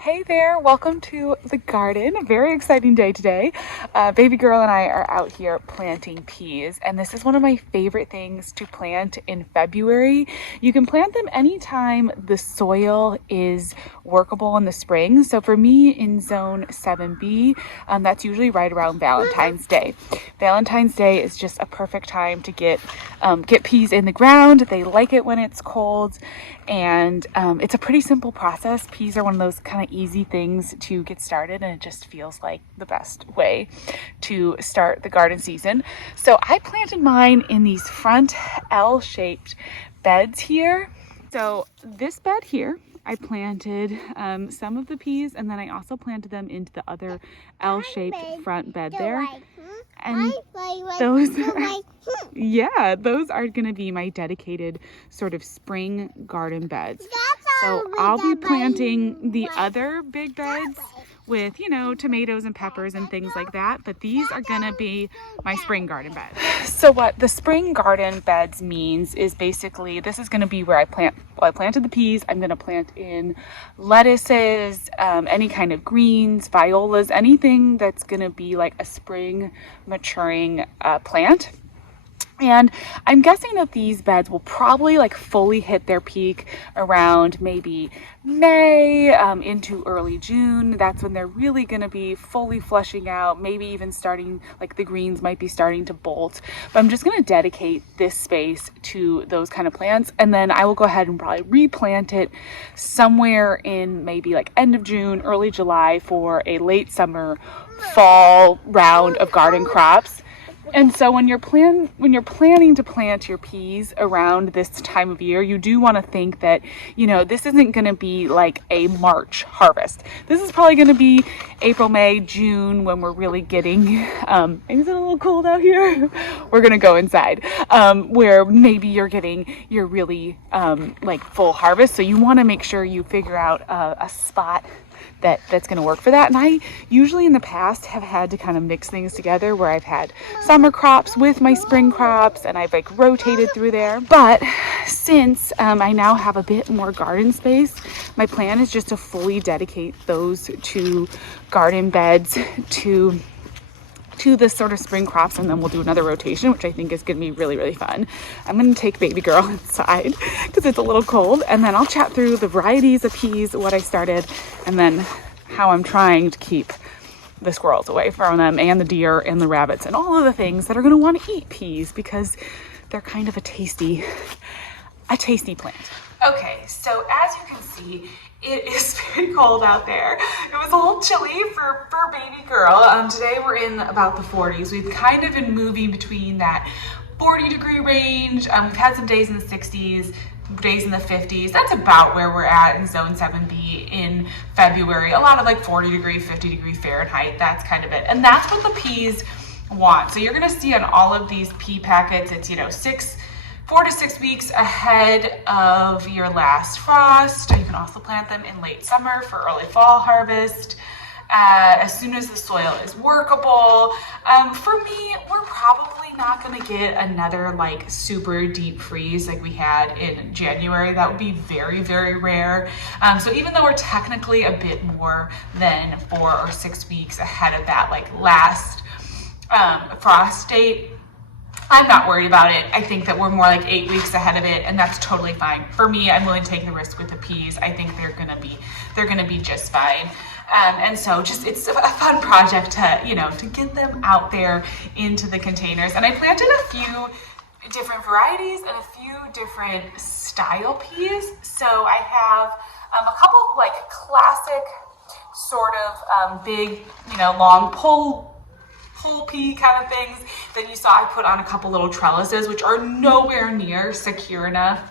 Hey there, welcome to the garden. A very exciting day today. Baby girl and I are out here planting peas, and this is one of my favorite things to plant in February. You can plant them anytime the soil is workable in the spring. So for me in zone 7B, that's usually right around Valentine's Day. Valentine's Day is just a perfect time to get peas in the ground. They like it when it's cold, and it's a pretty simple process. Peas are one of those kind of easy things to get started, and it just feels like the best way to start the garden season. So I planted mine in these front L-shaped beds here. So this bed here, I planted some of the peas, and then I also planted them into the other L-shaped front bed there. And those are going to be my dedicated sort of spring garden beds. So I'll be planting the other big beds with, tomatoes and peppers and things like that. But these are going to be my spring garden bed. So what the spring garden beds means is basically this is going to be where I planted the peas. I'm going to plant in lettuces, any kind of greens, violas, anything that's going to be like a spring maturing plant. And I'm guessing that these beds will probably fully hit their peak around maybe May into early June. That's when they're really going to be fully flushing out, maybe even starting, the greens might be starting to bolt. But I'm just going to dedicate this space to those kind of plants. And then I will go ahead and probably replant it somewhere in maybe end of June, early July for a late summer, fall round of garden crops. And so when you're planning to plant your peas around this time of year, you do want to think that, this isn't going to be like a March harvest. This is probably going to be April, May, June when we're really getting, is it a little cold out here? We're going to go inside, where maybe you're getting your really, full harvest. So you want to make sure you figure out a spot that's going to work for that. And I usually in the past have had to kind of mix things together where I've had summer crops with my spring crops and I've rotated through there. But since I now have a bit more garden space, my plan is just to fully dedicate those two garden beds to the sort of spring crops, and then we'll do another rotation, which I think is going to be really, really fun. I'm going to take baby girl inside because it's a little cold, and then I'll chat through the varieties of peas, what I started, and then how I'm trying to keep the squirrels away from them and the deer and the rabbits and all of the things that are going to want to eat peas because they're kind of a tasty plant. Okay, so as you can see, it is very cold out there. It was a little chilly for baby girl. Today we're in about the 40s. We've kind of been moving between that 40-degree range. We've had some days in the 60s, days in the 50s. That's about where we're at in zone 7B in February. A lot of 40-degree, 50-degree Fahrenheit. That's kind of it. And that's what the peas want. So you're going to see on all of these pea packets, it's 4 to 6 weeks ahead of your last frost. You can also plant them in late summer for early fall harvest. As soon as the soil is workable. For me, we're probably not going to get another super deep freeze like we had in January. That would be very, very rare. So even though we're technically a bit more than 4 or 6 weeks ahead of that last frost date, I'm not worried about it. I think that we're more 8 weeks ahead of it, and that's totally fine. For me, I'm willing to take the risk with the peas. I think they're gonna be just fine. And so it's a fun project to get them out there into the containers. And I planted a few different varieties and a few different style peas. So I have a couple of classic sort of big, long pole pea kind of things. Then you saw I put on a couple little trellises, which are nowhere near secure enough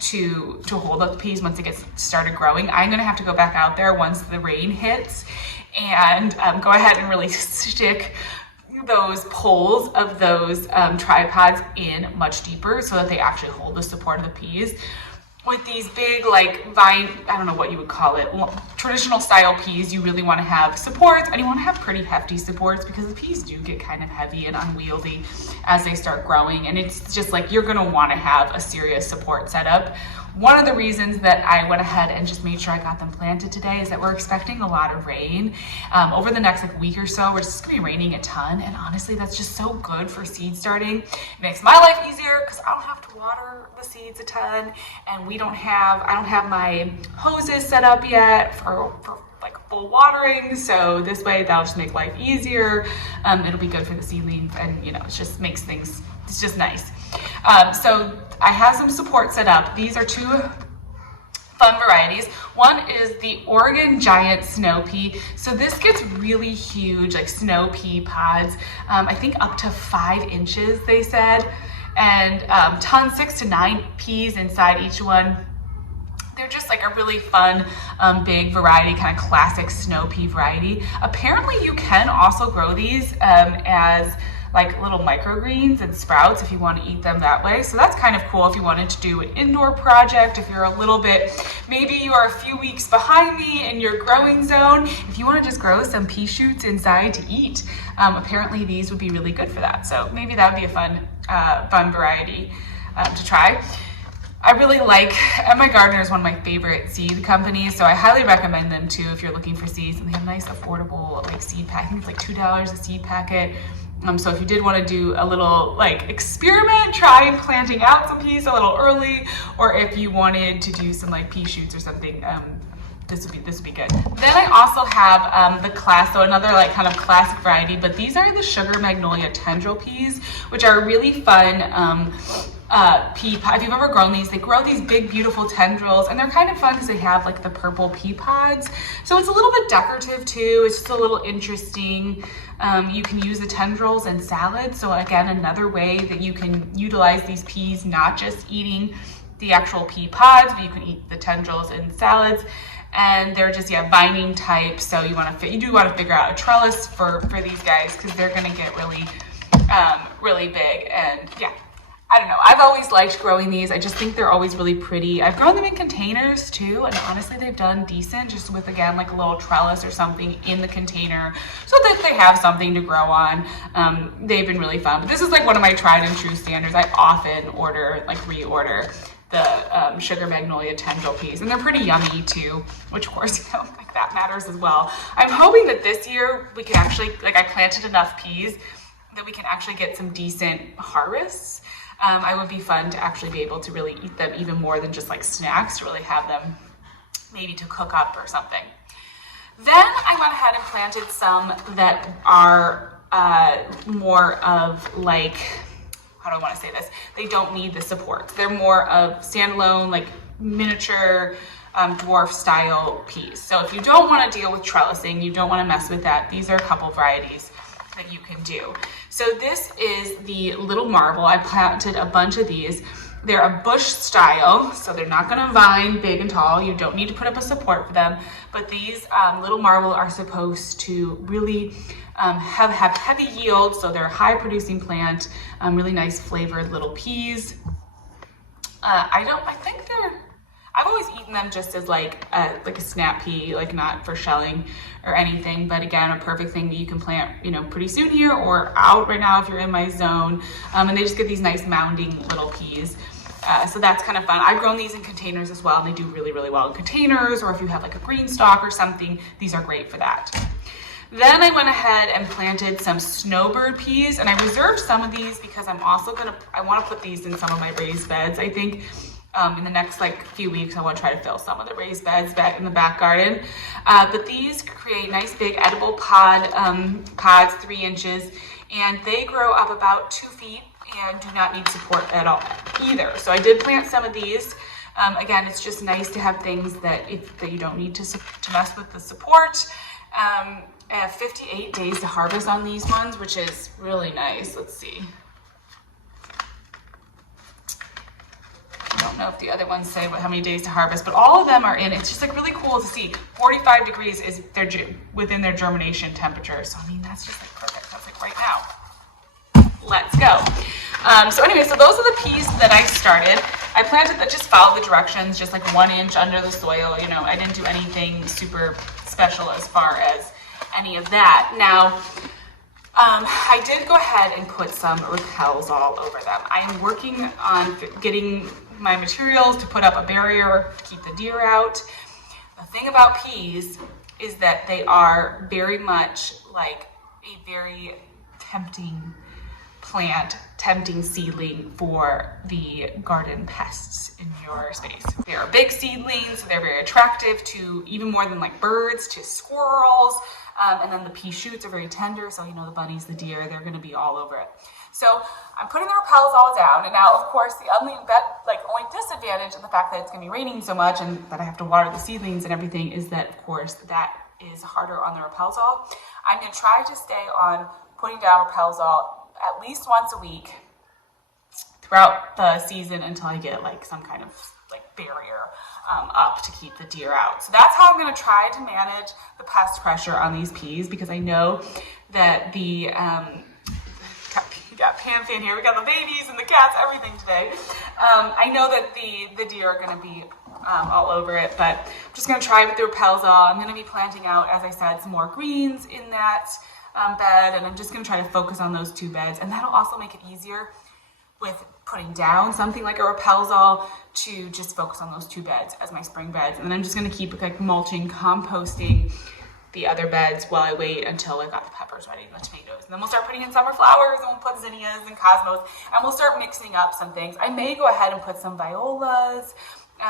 to hold up the peas once it gets started growing. I'm gonna have to go back out there once the rain hits and go ahead and really stick those poles of those tripods in much deeper so that they actually hold the support of the peas. With these big vine, I don't know what you would call it, traditional style peas, you really want to have supports, and you want to have pretty hefty supports because the peas do get kind of heavy and unwieldy as they start growing, and it's just you're going to want to have a serious support setup One of the reasons that I went ahead and just made sure I got them planted today is that we're expecting a lot of rain. Over the next like week or so, we're just gonna be raining a ton, and honestly, that's just so good for seed starting. It makes my life easier because I don't have to water the seeds a ton, and I don't have my hoses set up yet for like full watering, so this way that'll just make life easier. It'll be good for the seedlings, and you know, it just makes things, it's just nice. So I have some support set up. These are 2 fun varieties. One is the Oregon Giant Snow Pea. So this gets really huge, like snow pea pods. I think up to 5 inches, they said, and 6 to 9 peas inside each one. They're just like a really fun, big variety, kind of classic snow pea variety. Apparently you can also grow these as like little microgreens and sprouts if you want to eat them that way. So that's kind of cool if you wanted to do an indoor project, if you're a little bit, maybe you are a few weeks behind me in your growing zone, if you want to just grow some pea shoots inside to eat. Apparently these would be really good for that. So maybe that would be a fun variety to try. I really like, MIgardener is one of my favorite seed companies, so I highly recommend them too if you're looking for seeds, and they have nice affordable like seed pack. I think it's like $2 a seed packet. So if you did want to do a little like experiment, try planting out some peas a little early, or if you wanted to do some like pea shoots or something, this would be good. Then I also have so another like kind of classic variety, but these are the Sugar Magnolia tendril peas, which are really fun pea pod. If you've ever grown these, they grow these big beautiful tendrils, and they're kind of fun because they have like the purple pea pods. So it's a little bit decorative too. It's just a little interesting. You can use the tendrils in salads. So again, another way that you can utilize these peas, not just eating the actual pea pods, but you can eat the tendrils in salads. And they're just, vining type. So you do want to figure out a trellis for these guys, because they're going to get really big. And yeah, I don't know. I've always liked growing these. I just think they're always really pretty. I've grown them in containers too, and honestly, they've done decent just with, again, like a little trellis or something in the container so that they have something to grow on. They've been really fun. But this is like one of my tried and true standards. I often reorder the Sugar Magnolia tendril peas, and they're pretty yummy too, which of course, like that matters as well. I'm hoping that this year we can actually, I planted enough peas that we can actually get some decent harvests. It would be fun to actually be able to really eat them even more than just like snacks, to really have them maybe to cook up or something. Then I went ahead and planted some that are more of like, how do I want to say this? They don't need the support. They're more of standalone, like miniature dwarf style peas. So if you don't want to deal with trellising, you don't want to mess with that, these are a couple varieties that you can do. So this is the Little Marble. I planted a bunch of these. They're a bush style, so they're not going to vine big and tall. You don't need to put up a support for them. But these Little Marble are supposed to really have heavy yield, so they're a high producing plant, really nice flavored little peas. I've always eaten them just as like a snap pea, like not for shelling or anything, but again, a perfect thing that you can plant, pretty soon here or out right now if you're in my zone. And they just get these nice mounding little peas. So that's kind of fun. I've grown these in containers as well, and they do really, really well in containers, or if you have like a green stalk or something, these are great for that. Then I went ahead and planted some snowbird peas, and I reserved some of these because I want to put these in some of my raised beds. I think in the next few weeks, I want to try to fill some of the raised beds back in the back garden. But these create nice big edible pods, 3 inches, and they grow up about 2 feet and do not need support at all either. So I did plant some of these. Again, it's just nice to have things that you don't need to mess with the support. I have 58 days to harvest on these ones, which is really nice. Let's see. I don't know if the other ones say how many days to harvest, but all of them are in. It's just really cool to see. 45 degrees is within their germination temperature. So I mean, that's just perfect. That's right now. Let's go. So anyway, so those are the peas that I started. I planted that, just followed the directions, just 1 inch under the soil. I didn't do anything super special as far as any of that. Now, I did go ahead and put some repels all over them. I am working on getting my materials to put up a barrier to keep the deer out. The thing about peas is that they are very much like a very tempting plant, tempting seedling for the garden pests in your space. They are big seedlings, so they're very attractive to even more than like birds, to squirrels. And then the pea shoots are very tender, so you know the bunnies, the deer, they're gonna be all over it. So I'm putting the repels all down, and now of course the only disadvantage of the fact that it's gonna be raining so much and that I have to water the seedlings and everything is that of course that is harder on the repelsol. I'm gonna try to stay on putting down repelsol at least once a week throughout the season until I get like some kind of like barrier up to keep the deer out. So that's how I'm going to try to manage the pest pressure on these peas, because I know that the got Pam Fan here, we got the babies and the cats, everything today. I know that the deer are going to be all over it, but I'm just going to try with the repelsol. I'm going to be planting out, as I said, some more greens in that bed, and I'm just going to try to focus on those 2 beds, and that'll also make it easier with putting down something like a repelsol to just focus on those 2 beds as my spring beds. And then I'm just going to keep like mulching, composting the other beds while I wait until I've got the peppers ready and the tomatoes. And then we'll start putting in summer flowers, and we'll put zinnias and cosmos, and we'll start mixing up some things. I may go ahead and put some violas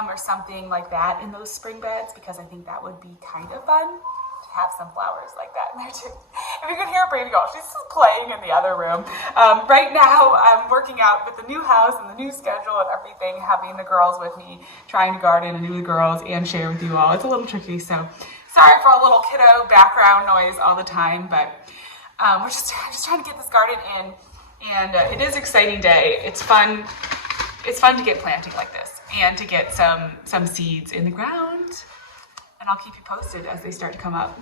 or something like that in those spring beds, because I think that would be kind of fun to have some flowers like that in there too. If you can hear Brady go, she's just playing in the other room. Right now I'm working out with the new house and the new schedule and everything, having the girls with me, trying to garden and do the girls and share with you all. It's a little tricky, so sorry for a little kiddo background noise all the time, but we're just trying to get this garden in, and it is an exciting day. It's fun to get planting like this and to get some seeds in the ground. And I'll keep you posted as they start to come up.